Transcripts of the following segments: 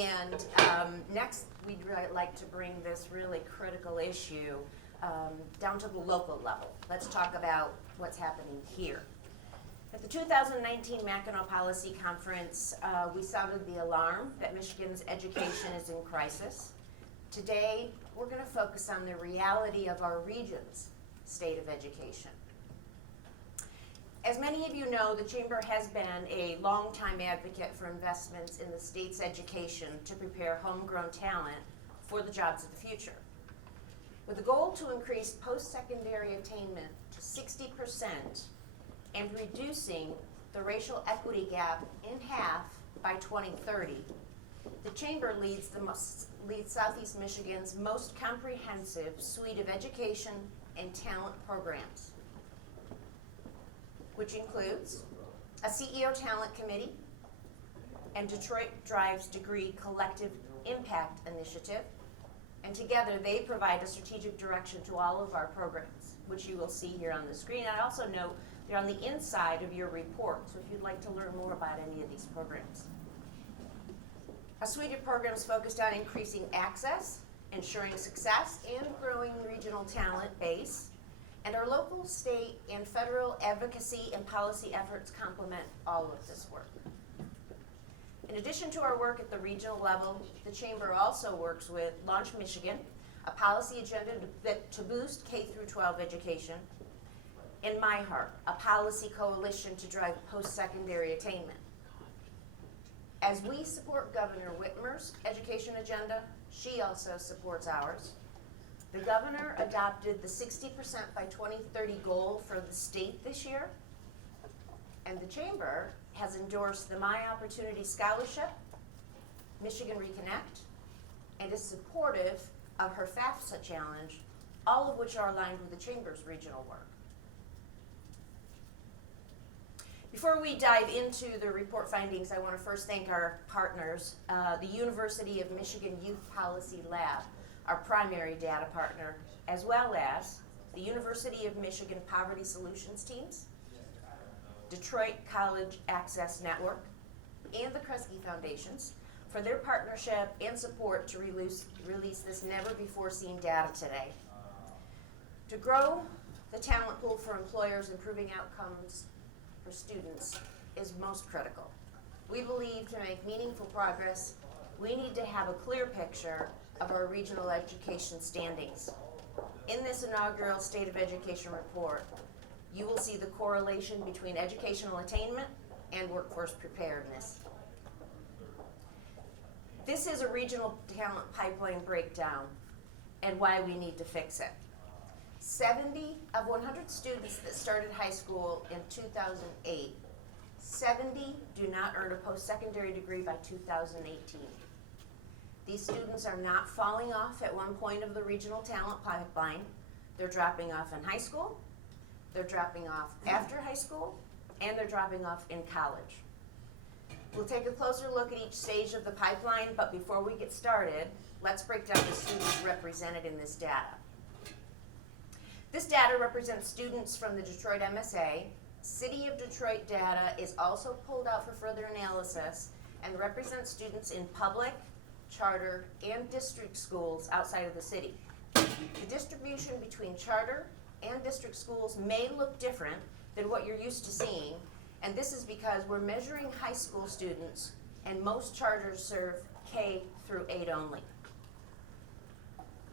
And next, we'd like to bring this really critical issue down to the local level. Let's talk about what's happening here. At the 2019 Mackinac Policy Conference, we sounded the alarm that Michigan's education is in crisis. Today, we're going to focus on the reality of our region's state of education. As many of you know, the Chamber has been a longtime advocate for investments in the state's education to prepare homegrown talent for the jobs of the future. With the goal to increase post-secondary attainment to 60% and reducing the racial equity gap in half by 2030, the Chamber leads Southeast Michigan's most comprehensive suite of education and talent programs, which includes a CEO Talent Committee and Detroit Drive's Degree Collective Impact Initiative. And together they provide a strategic direction to all of our programs, which you will see here on the screen. I also note they're on the inside of your report, so if you'd like to learn more about any of these programs. A suite of programs focused on increasing access, ensuring success, and growing regional talent base. And our local, state, and federal advocacy and policy efforts complement all of this work. In addition to our work at the regional level, the Chamber also works with Launch Michigan, a policy agenda to boost K-12 education, and My Heart, a policy coalition to drive post-secondary attainment. As we support Governor Whitmer's education agenda, she also supports ours. The governor adopted the 60% by 2030 goal for the state this year, and the Chamber has endorsed the My Opportunity Scholarship, Michigan Reconnect, and is supportive of her FAFSA challenge, all of which are aligned with the Chamber's regional work. Before we dive into the report findings, I want to first thank our partners, the University of Michigan Youth Policy Lab, our primary data partner, as well as the University of Michigan Poverty Solutions Teams, Detroit College Access Network, and the Kresge Foundations for their partnership and support to release this never-before-seen data today. To grow the talent pool for employers, improving outcomes for students is most critical. We believe to make meaningful progress, we need to have a clear picture of our regional education standings. In this inaugural State of Education report, you will see the correlation between educational attainment and workforce preparedness. This is a regional talent pipeline breakdown and why we need to fix it. 70 of 100 students that started high school in 2008, 70 do not earn a post-secondary degree by 2018. These students are not falling off at one point of the regional talent pipeline. They're dropping off in high school, they're dropping off after high school, and they're dropping off in college. We'll take a closer look at each stage of the pipeline, but before we get started, let's break down the students represented in this data. This data represents students from the Detroit MSA. City of Detroit data is also pulled out for further analysis and represents students in public, charter, and district schools outside of the city. The distribution between charter and district schools may look different than what you're used to seeing, and this is because we're measuring high school students, and most charters serve K through 8 only.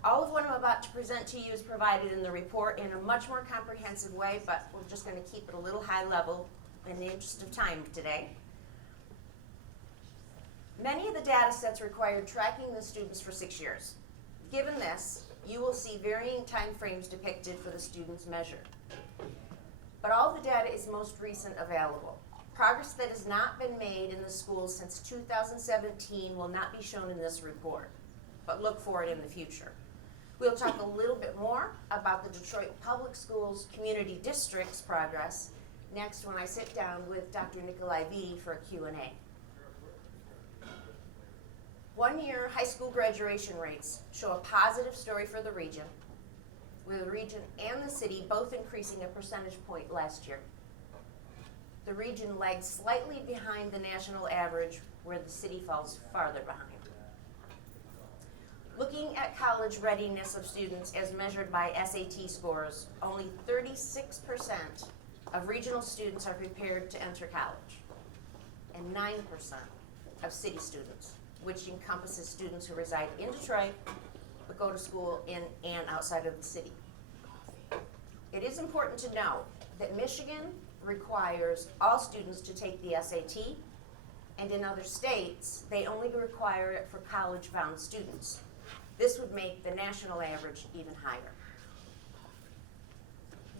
All of what I'm about to present to you is provided in the report in a much more comprehensive way, but we're just going to keep it a little high level in the interest of time today. Many of the data sets required tracking the students for 6 years. Given this, you will see varying time frames depicted for the students measured. But all the data is most recent available. Progress that has not been made in the schools since 2017 will not be shown in this report, but look for it in the future. We'll talk a little bit more about the Detroit Public Schools Community District's progress next when I sit down with Dr. Nikolai V. for a Q&A. One-year high school graduation rates show a positive story for the region, with the region and the city both increasing a percentage point last year. The region lags slightly behind the national average, where the city falls farther behind. Looking at college readiness of students as measured by SAT scores, only 36% of regional students are prepared to enter college, and 9% of city students, which encompasses students who reside in Detroit but go to school in and outside of the city. It is important to note that Michigan requires all students to take the SAT, and in other states, they only require it for college-bound students. This would make the national average even higher.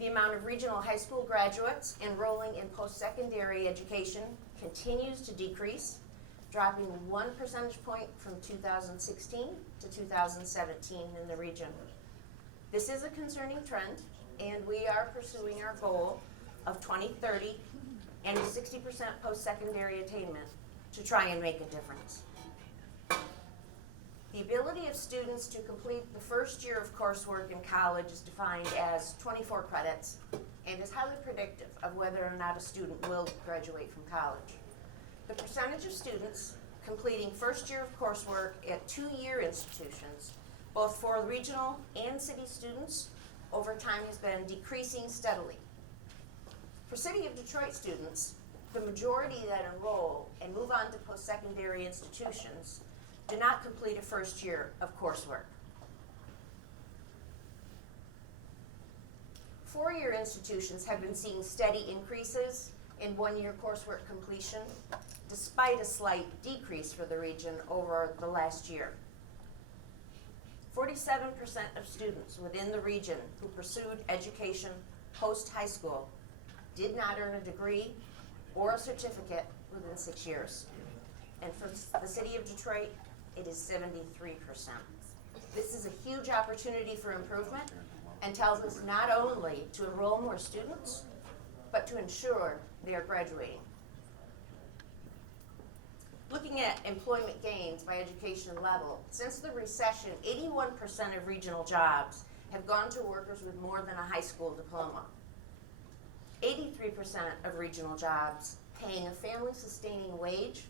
The amount of regional high school graduates enrolling in post-secondary education continues to decrease, dropping 1 percentage point from 2016 to 2017 in the region. This is a concerning trend, and we are pursuing our goal of 2030 and 60% post-secondary attainment to try and make a difference. The ability of students to complete the first year of coursework in college is defined as 24 credits and is highly predictive of whether or not a student will graduate from college. The percentage of students completing first year of coursework at two-year institutions, both for regional and city students, over time has been decreasing steadily. For City of Detroit students, the majority that enroll and move on to post-secondary institutions do not complete a first year of coursework. Four-year institutions have been seeing steady increases in one-year coursework completion, despite a slight decrease for the region over the last year. 47% of students within the region who pursued education post-high school did not earn a degree or a certificate within 6 years. And for the City of Detroit, it is 73%. This is a huge opportunity for improvement and tells us not only to enroll more students, but to ensure they are graduating. Looking at employment gains by education level, since the recession, 81% of regional jobs have gone to workers with more than a high school diploma. 83% of regional jobs paying a family-sustaining wage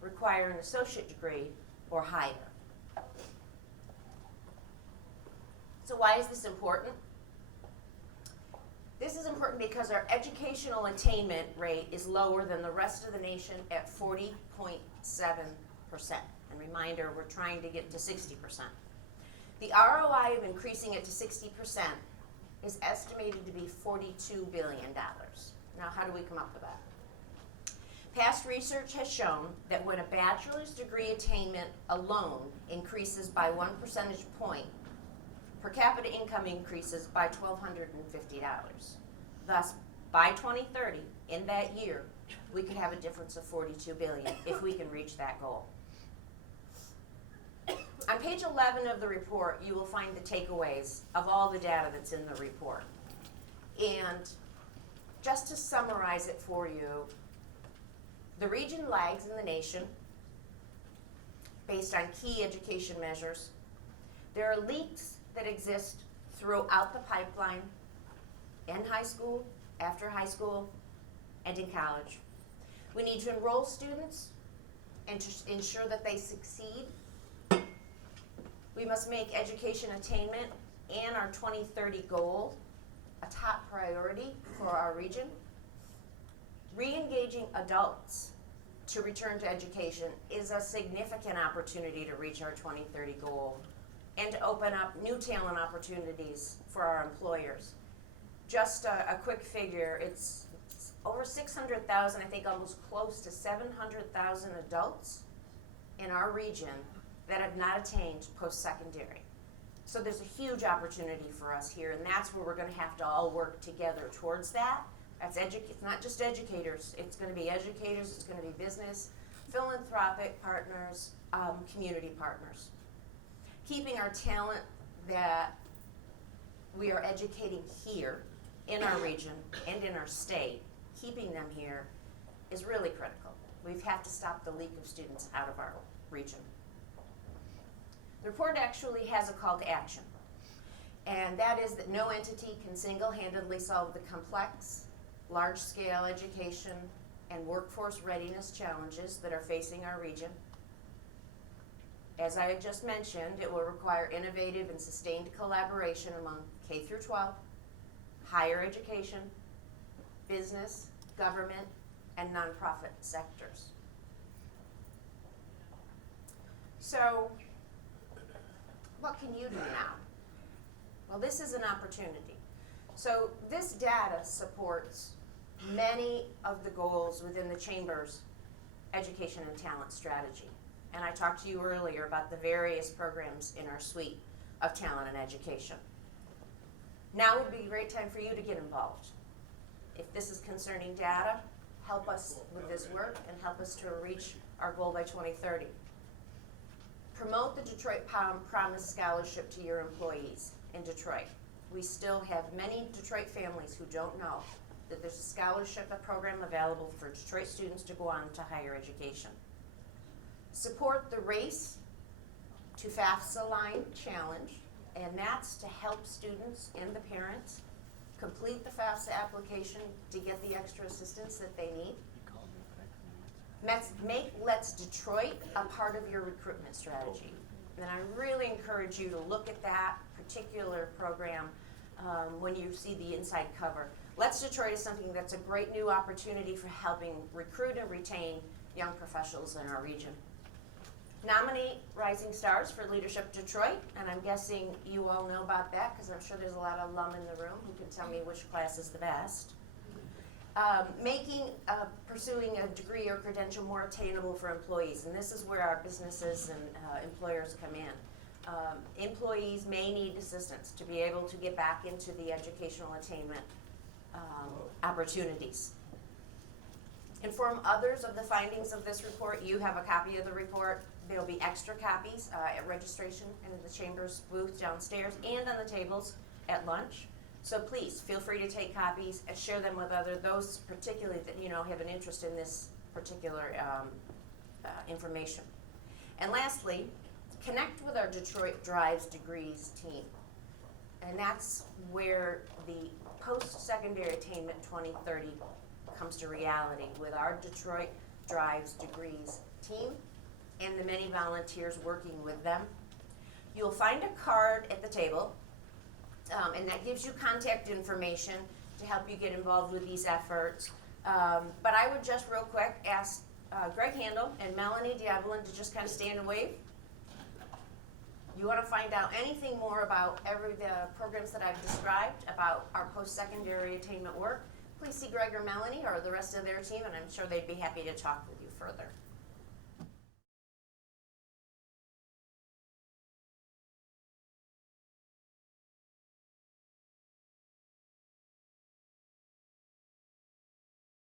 require an associate degree or higher. So why is this important? This is important because our educational attainment rate is lower than the rest of the nation at 40.7%. And reminder, we're trying to get to 60%. The ROI of increasing it to 60% is estimated to be $42 billion. Now, how do we come up with that? Past research has shown that when a bachelor's degree attainment alone increases by 1 percentage point, per capita income increases by $1,250. Thus, by 2030, in that year, we could have a difference of $42 billion if we can reach that goal. On page 11 of the report, you will find the takeaways of all the data that's in the report. And just to summarize it for you, the region lags in the nation based on key education measures. There are leaks that exist throughout the pipeline, in high school, after high school, and in college. We need to enroll students and to ensure that they succeed. We must make education attainment and our 2030 goal a top priority for our region. Re-engaging adults to return to education is a significant opportunity to reach our 2030 goal and to open up new talent opportunities for our employers. Just a quick figure, it's over 600,000, I think almost close to 700,000 adults in our region that have not attained post-secondary. So there's a huge opportunity for us here, and that's where we're going to have to all work together towards that. It's not just educators, it's going to be educators, it's going to be business, philanthropic partners, community partners. Keeping our talent that we are educating here in our region and in our state, keeping them here is really critical. We have to stop the leak of students out of our region. The report actually has a call to action, and that is that no entity can single-handedly solve the complex, large-scale education and workforce readiness challenges that are facing our region. As I had just mentioned, it will require innovative and sustained collaboration among K through 12, higher education, business, government, and nonprofit sectors. So, what can you do now? Well, this is an opportunity. So this data supports many of the goals within the Chamber's education and talent strategy. And I talked to you earlier about the various programs in our suite of talent and education. Now would be a great time for you to get involved. If this is concerning data, help us with this work and help us to reach our goal by 2030. Promote the Detroit Promise Scholarship to your employees in Detroit. We still have many Detroit families who don't know that there's a scholarship program available for Detroit students to go on to higher education. Support the Race to FAFSA Line Challenge, and that's to help students and the parents complete the FAFSA application to get the extra assistance that they need. Make Let's Detroit a part of your recruitment strategy. And I really encourage you to look at that particular program when you see the inside cover. Let's Detroit is something that's a great new opportunity for helping recruit and retain young professionals in our region. Nominate Rising Stars for Leadership Detroit, and I'm guessing you all know about that because I'm sure there's a lot of alum in the room who can tell me which class is the best. Pursuing a degree or credential more attainable for employees, and this is where our businesses and employers come in. Employees may need assistance to be able to get back into the educational attainment opportunities. Inform others of the findings of this report. You have a copy of the report. There will be extra copies at registration in the Chamber's booth downstairs and on the tables at lunch. So please feel free to take copies and share them with those particularly that have an interest in this particular information. And lastly, connect with our Detroit Drives Degrees team. And that's where the post-secondary attainment 2030 comes to reality with our Detroit Drives Degrees team and the many volunteers working with them. You'll find a card at the table, and that gives you contact information to help you get involved with these efforts. But I would just real quick ask Greg Handel and Melanie Diabolin to just kind of stand and wave. You want to find out anything more about the programs that I've described, about our post-secondary attainment work, please see Greg or Melanie or the rest of their team, and I'm sure they'd be happy to talk with you further.